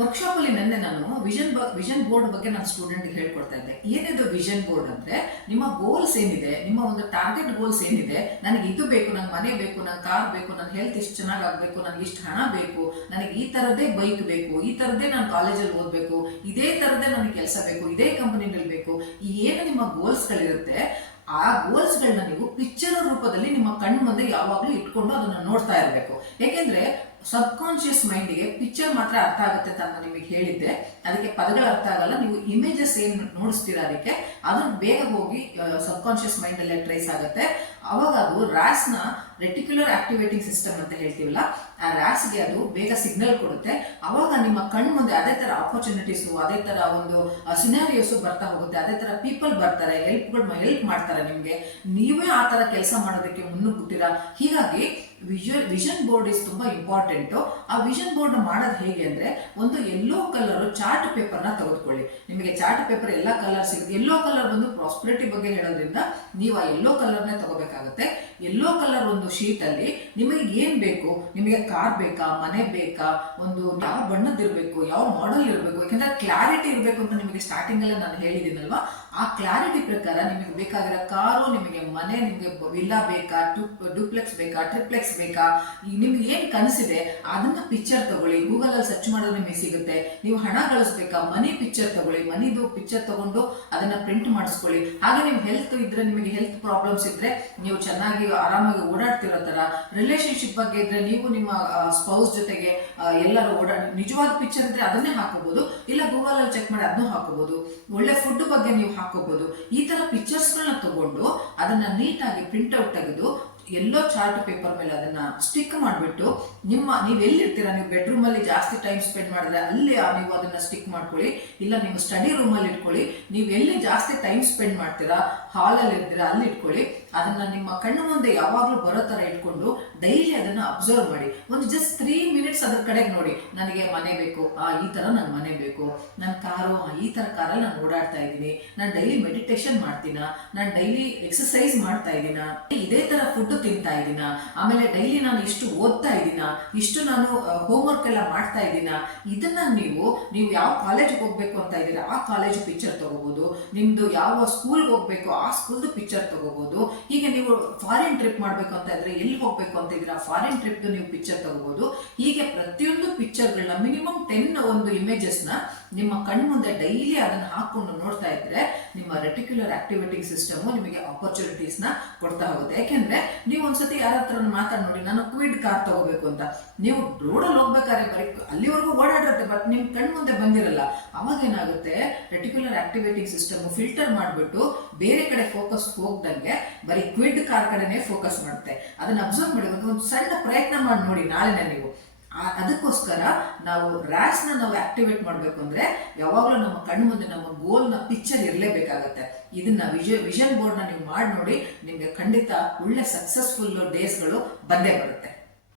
Workshop ಅಲ್ಲಿ ನೆನ್ನೆ ನಾನು ವಿಷನ್ ವಿಷನ್ ಬೋರ್ಡ್ ಬಗ್ಗೆ ನಾನು ಸ್ಟೂಡೆಂಟ್ ಹೇಳ್ಕೊಡ್ತಾ ಇದ್ದೆ. ಏನಿದು ವಿಷನ್ ಬೋರ್ಡ್ ಅಂದ್ರೆ, ನಿಮ್ಮ ಗೋಲ್ಸ್ ಏನಿದೆ, ನಿಮ್ಮ ಒಂದು ಟಾರ್ಗೆಟ್ ಗೋಲ್ಸ್ ಏನಿದೆ, ನನಗೆ ಇದು ಬೇಕು, ನಂಗೆ ಮನೆ ಬೇಕು, ನಂಗೆ ಕಾರ್ ಬೇಕು ನನ್ನ ಹೆಲ್ತ್ ಇಷ್ಟು ಚೆನ್ನಾಗಿ ಆಗ್ಬೇಕು ನನಗೆ ಇಷ್ಟು ಹಣ ಬೇಕು, ನನಗೆ ಈ ತರದೇ ಬೈಕ್ ಬೇಕು, ಈ ತರದೇ ನಾನು ಕಾಲೇಜಲ್ಲಿ ಓದ್ಬೇಕು, ಇದೇ ತರದೇ ನನಗೆ ಕೆಲಸ ಬೇಕು, ಇದೇ ಕಂಪನಿನಲ್ಲಿ ಬೇಕು ಈ ಏನು ನಿಮ್ಮ ಗೋಲ್ಸ್ಗಳಿರುತ್ತೆ ಆ ಗೋಲ್ಸ್ಗಳನ್ನ ನೀವು ಪಿಕ್ಚರ್ ರೂಪದಲ್ಲಿ ನಿಮ್ಮ ಕಣ್ಣು ಮುಂದೆ ಯಾವಾಗಲೂ ಇಟ್ಕೊಂಡು ಅದನ್ನ ನೋಡ್ತಾ ಇರಬೇಕು. ಯಾಕೆಂದ್ರೆ ಸಬ್ ಕಾನ್ಶಿಯಸ್ ಮೈಂಡಿಗೆ ಪಿಕ್ಚರ್ ಮಾತ್ರ ಅರ್ಥ ಆಗುತ್ತೆ ಅಂತ ನಿಮಗೆ ಹೇಳಿದ್ದೆ. ಅದಕ್ಕೆ ಪದಗಳು ಅರ್ಥ ಆಗಲ್ಲ. ನೀವು ಇಮೇಜಸ್ ಏನು ನೋಡಿಸ್ತೀರಾ ಅದಕ್ಕೆ? ಅದು ಬೇಗ ಹೋಗಿ ಸಬ್ ಕಾನ್ಶಿಯಸ್ ಮೈಂಡ್ ಅಲ್ಲೇ ಟ್ರೇಸ್ ಆಗುತ್ತೆ. ಅವಾಗ ಅದು ರ್ಯಾಸ್ನ ರೆಟಿಕ್ಯುಲರ್ ಆಕ್ಟಿವೇಟಿಂಗ್ ಸಿಸ್ಟಮ್ ಅಂತ ಹೇಳ್ತೀವಲ್ಲ, ಆ ರ್ಯಾಸ್ಗೆ ಅದು ಬೇಗ ಸಿಗ್ನಲ್ ಕೊಡುತ್ತೆ. ಅವಾಗ ನಿಮ್ಮ ಕಣ್ಣು ಮುಂದೆ ಅದೇ ಥರ ಆಪರ್ಚುನಿಟೀಸ್ ಅದೇ ಥರ ಒಂದು ಸಿನಾರಿಯೋಸು ಬರ್ತಾ ಹೋಗುತ್ತೆ. ಅದೇ ಥರ ಪೀಪಲ್ ಬರ್ತಾರೆ ಹೆಲ್ಪ್ಗಳು ಹೆಲ್ಪ್ ಮಾಡ್ತಾರೆ ನಿಮಗೆ. ನೀವೇ ಆ ಥರ ಕೆಲಸ ಮಾಡೋದಕ್ಕೆ ಮುನ್ನುಗ್ಗುತ್ತೀರಾ? ಹೀಗಾಗಿ ವಿಜುವಲ್ ವಿಷನ್ ಬೋರ್ಡ್ ಇಸ್ ತುಂಬಾ ಇಂಪಾರ್ಟೆಂಟ್ ಆ ವಿಷನ್ ಬೋರ್ಡ್ ಮಾಡೋದು ಹೇಗೆ ಅಂದ್ರೆ ಒಂದು ಎಲ್ಲೋ ಕಲರ್ ಚಾರ್ಟ್ ಪೇಪರ್ನ ತೆಗೆದುಕೊಳ್ಳಿ. ನಿಮಗೆ ಚಾರ್ಟ್ ಪೇಪರ್ ಎಲ್ಲ ಕಲರ್ ಸಿಗುತ್ತೆ. ಯೆಲ್ಲೋ ಕಲರ್ ಬಂದು ಪ್ರಾಸ್ಪರಿಟಿ ಬಗ್ಗೆ ಹೇಳೋದ್ರಿಂದ ನೀವು ಆ ಎಲ್ಲೋ ಕಲರ್ನೇ ತಗೋಬೇಕಾಗುತ್ತೆ. ಎಲ್ಲೋ ಕಲರ್ ಒಂದು ಶೀಟ್ ಅಲ್ಲಿ ನಿಮಗೆ ಏನ್ ಬೇಕು? ನಿಮಗೆ ಕಾರ್ ಬೇಕಾ? ಮನೆ ಬೇಕಾ? ಒಂದು ಯಾವ ಬಣ್ಣದಿರಬೇಕು ಯಾವ ಮಾಡೆಲ್ ಇರಬೇಕು? ಯಾಕಂದ್ರೆ ಕ್ಲಾರಿಟಿ ಇರಬೇಕು ಅಂತ ನಿಮಗೆ ಸ್ಟಾರ್ಟಿಂಗ್ ಅಲ್ಲೇ ನಾನು ಹೇಳಿದ್ದೀನಲ್ವಾ? ಆ ಕ್ಲಾರಿಟಿ ಪ್ರಕಾರ ನಿಮಗೆ ಬೇಕಾಗಿರೋ ಕಾರು ನಿಮಗೆ ಮನೆ, ನಿಮಗೆ ವಿಲ್ಲಾ ಬೇಕಾ? ಡೂಪ್ಲೆಕ್ಸ್ ಬೇಕಾ? ಟ್ರಿಪ್ಲೆಕ್ಸ್ ಬೇಕಾ? ನಿಮ್ಗೆ ಏನ್ ಕನಸಿದೆ, ಅದನ್ನ ಪಿಕ್ಚರ್ ತಗೊಳ್ಳಿ ಗೂಗಲ್ ಅಲ್ಲಿ ಸರ್ಚ್ ಮಾಡೋದು ನಿಮಗೆ ಸಿಗುತ್ತೆ. ನೀವು ಹಣ ಕಳಿಸ್ಬೇಕಾ ಮನಿ ಪಿಕ್ಚರ್ ತಗೊಳ್ಳಿ ಮನಿದು ಪಿಕ್ಚರ್ ತಗೊಂಡು ಅದನ್ನ ಪ್ರಿಂಟ್ ಮಾಡಿಸ್ಕೊಳ್ಳಿ. ಹಾಗೆ ನಿಮ್ ಹೆಲ್ತ್ ಇದ್ರೆ ನಿಮಗೆ ಹೆಲ್ತ್ ಪ್ರಾಬ್ಲಮ್ಸ್ ಇದ್ರೆ ನೀವು ಚೆನ್ನಾಗಿ ಆರಾಮಾಗಿ ಓಡಾಡ್ತಿರೋ ತರ ರಿಲೇಶನ್ಶಿಪ್ ಬಗ್ಗೆ ಇದ್ರೆ ನೀವು ನಿಮ್ಮ ಸ್ಪೌಸ್ ಜೊತೆಗೆ ಎಲ್ಲರೂ ಓಡಾಡಿ ನಿಜವಾದ ಪಿಕ್ಚರ್ ಇದ್ರೆ ಅದನ್ನೇ ಹಾಕೋಬಹುದು ಇಲ್ಲ ಗೂಗಲ್ ಅಲ್ಲಿ ಚೆಕ್ ಮಾಡಿ ಅದನ್ನು ಹಾಕೋಬಹುದು ಒಳ್ಳೆ ಫುಡ್ ಬಗ್ಗೆ ನೀವು ಹಾಕೋಬಹುದು ಈ ತರ ಪಿಕ್ಚರ್ಸ್ಗಳನ್ನ ತಗೊಂಡು ಅದನ್ನ ನೀಟಾಗಿ ಪ್ರಿಂಟ್ ಔಟ್ ತೆಗೆದು ಎಲ್ಲೋ ಚಾರ್ಟ್ ಪೇಪರ್ ಮೇಲೆ ಅದನ್ನ ಸ್ಟಿಕ್ ಮಾಡಿಬಿಟ್ಟು ನಿಮ್ಮ, ನೀವು ಎಲ್ಲಿರ್ತೀರಾ? ನೀವು ಬೆಡ್ರೂಮ್ ಅಲ್ಲಿ ಜಾಸ್ತಿ ಟೈಮ್ ಸ್ಪೆಂಡ್ ಮಾಡಿದ್ರೆ ಅಲ್ಲಿ ನೀವು ಅದನ್ನ ಸ್ಟಿಕ್ ಮಾಡ್ಕೊಳ್ಳಿ. ಇಲ್ಲ ನೀವು ಸ್ಟಡಿ ರೂಮ್ ಅಲ್ಲಿ ಇಟ್ಕೊಳ್ಳಿ. ನೀವು ಎಲ್ಲಿ ಜಾಸ್ತಿ ಟೈಮ್ ಸ್ಪೆಂಡ್ ಮಾಡ್ತೀರಾ? ಹಾಲ್ ಅಲ್ಲಿ ಇರ್ತೀರಾ? ಅಲ್ಲಿ ಇಟ್ಕೊಳ್ಳಿ. ಅದನ್ನ ನಿಮ್ಮ ಕಣ್ಣು ಮುಂದೆ ಯಾವಾಗ್ಲೂ ಬರೋ ತರ ಇಟ್ಕೊಂಡು ಡೈಲಿ ಅದನ್ನ ಅಬ್ಸರ್ವ್ ಮಾಡಿ. ಒಂದು ಜಸ್ಟ್ ತ್ರೀ ಮಿನಿಟ್ಸ್ ಅದ್ರ ಕಡೆಗೆ ನೋಡಿ. ನನಗೆ ಮನೆ ಬೇಕು, ಆ ಈ ತರ ನನ್ ಮನೆ ಬೇಕು. ನನ್ನ ಕಾರು ಈ ತರ ಕಾರಲ್ಲಿ ನಾನು ಓಡಾಡ್ತಾ ಇದ್ದೀನಿ. ನಾನು ಡೈಲಿ ಮೆಡಿಟೇಷನ್ ಮಾಡ್ತೀನ? ನಾನು ಡೈಲಿ ಎಕ್ಸಸೈಸ್ ಮಾಡ್ತಾ ಇದ್ದೀನ? ಇದೇ ತರ ಫುಡ್ ತಿಂತಾ ಇದ್ದೀನ? ಆಮೇಲೆ ಡೈಲಿ ನಾನು ಇಷ್ಟು ಓದ್ತಾ ಇದ್ದೀನ? ಇಷ್ಟು ನಾನು ಹೋಮ್ವರ್ಕ್ ಎಲ್ಲ ಮಾಡ್ತಾ ಇದ್ದೀನ? ಇದನ್ನ ನೀವು ನೀವು ಯಾವ ಕಾಲೇಜ್ಗೆ ಹೋಗ್ಬೇಕು ಅಂತ ಇದ್ದೀರಾ? ಆ ಕಾಲೇಜ್ ಪಿಕ್ಚರ್ ತಗೋಬಹುದು ನಿಮ್ದು ಯಾವ ಸ್ಕೂಲ್ಗೆ ಹೋಗ್ಬೇಕು, ಆ ಸ್ಕೂಲ್ದು ಪಿಕ್ಚರ್ ತಗೋಬಹುದು ಹೀಗೆ ನೀವು ಫಾರಿನ್ ಟ್ರಿಪ್ ಮಾಡ್ಬೇಕು ಅಂತ ಇದ್ರೆ ಎಲ್ಲಿ ಹೋಗ್ಬೇಕು ಅಂತ ಇದ್ರೆ ಆ ಫಾರಿನ್ ಟ್ರಿಪ್ ನೀವು ಪಿಕ್ಚರ್ ತಗೋಬಹುದು ಹೀಗೆ ಪ್ರತಿಯೊಂದು ಪಿಕ್ಚರ್ಗಳನ್ನ ಮಿನಿಮಮ್ ಟೆನ್ ಒಂದು ಇಮೇಜಸ್ನ ನಿಮ್ಮ ಕಣ್ಮುಂದೆ ಡೈಲಿ ಅದನ್ನ ಹಾಕೊಂಡು ನೋಡ್ತಾ ಇದ್ರೆ ರೆಟಿಕ್ಯುಲರ್ ಆಕ್ಟಿವೇಟಿಂಗ್ ಸಿಸ್ಟಮ್ ನಿಮಗೆ ಆಪರ್ಚುನಿಟೀಸ್ನ ಕೊಡ್ತಾ ಹೋಗುತ್ತೆ. ಯಾಕೆಂದ್ರೆ ನೀವು ಒಂದ್ಸತಿ ಯಾರ ಹತ್ರ ಮಾತಾಡ್ ನೋಡಿ ನಾನು ಕ್ವಿಡ್ ಕಾರ್ ತಗೋಬೇಕು ಅಂತ. ನೀವು ರೋಡಲ್ಲಿ ಹೋಗ್ಬೇಕಾದ್ರೆ ಬರೀ ಅಲ್ಲಿವರೆಗೂ ಓಡಾಡಿರುತ್ತೆ ಬಟ್ ನಿಮ್ ಕಣ್ಣು ಮುಂದೆ ಬಂದಿರಲ್ಲ. ಅವಾಗ ಏನಾಗುತ್ತೆ? ರೆಟಿಕ್ಯುಲರ್ ಆಕ್ಟಿವೇಟಿಂಗ್ ಸಿಸ್ಟಮ್ ಫಿಲ್ಟರ್ ಮಾಡಿಬಿಟ್ಟು ಬೇರೆ ಕಡೆ ಫೋಕಸ್ ಹೋಗ್ದಂಗೆ ಬರೀ ಕ್ವಿಡ್ ಕಾರ್ ಕಡೆನೇ ಫೋಕಸ್ ಮಾಡುತ್ತೆ. ಅದನ್ನ ಅಬ್ಸರ್ವ್ ಮಾಡಬೇಕು ಒಂದು ಸಣ್ಣ ಪ್ರಯತ್ನ ಮಾಡಿ ನೋಡಿ ನಾಳೆನೇ ನೀವು. ಅದಕ್ಕೋಸ್ಕರ ನಾವು ರ್ಯಾಶ್ನ ನಾವು ಆಕ್ಟಿವೇಟ್ ಮಾಡಬೇಕು ಅಂದ್ರೆ ಯಾವಾಗಲೂ ನಮ್ಮ ಕಣ್ಣು ಮುಂದೆ ನಮ್ಮ ಗೋಲ್ನ ಪಿಕ್ಚರ್ ಇರಲೇಬೇಕಾಗತ್ತೆ. ಇದನ್ನ ವಿಷನ್ ಬೋರ್ಡ್ನ ನೀವು ಮಾಡಿ ನೋಡಿ ನಿಮಗೆ ಖಂಡಿತ ಒಳ್ಳೆ ಸಕ್ಸಸ್ಫುಲ್ ಡೇಸ್ಗಳು ಬಂದೇ ಬರುತ್ತೆ.